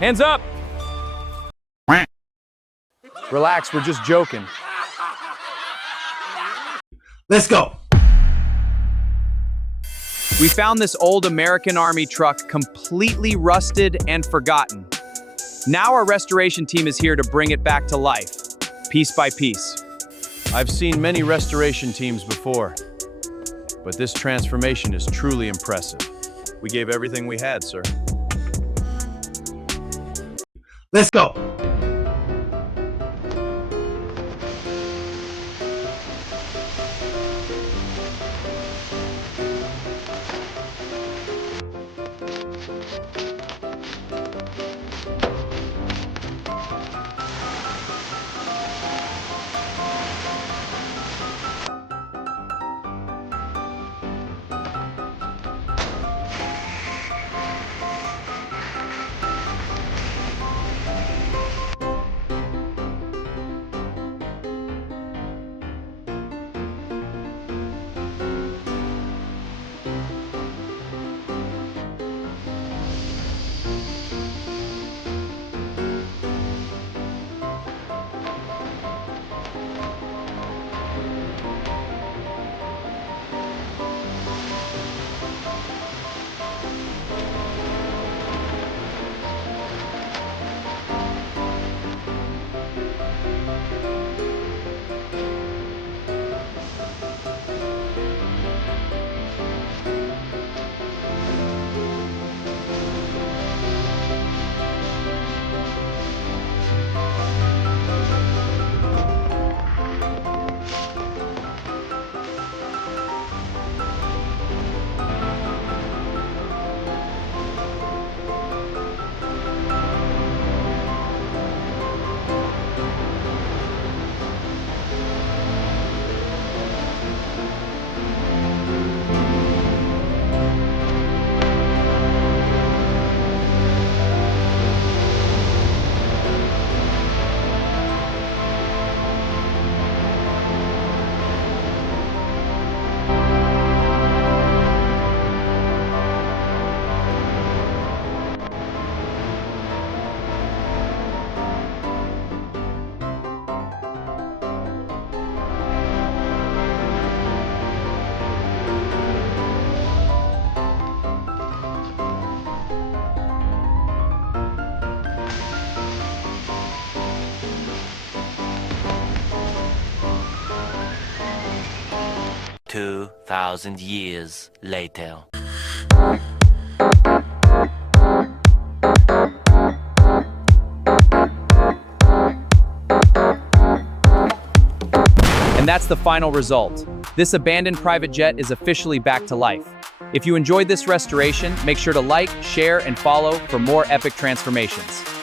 Hands up! Relax, we're just joking. Let's go. We found this old American Army truck completely rusted and forgotten. Now our restoration team is here to bring it back to life, piece by piece. I've seen many restoration teams before, but this transformation is truly impressive. We gave everything we had, sir. Let's go. Two 2,000 years later. And that's the final result. This abandoned private jet is officially back to life. If you enjoyed this restoration, make sure to like, share, and follow for more epic transformations.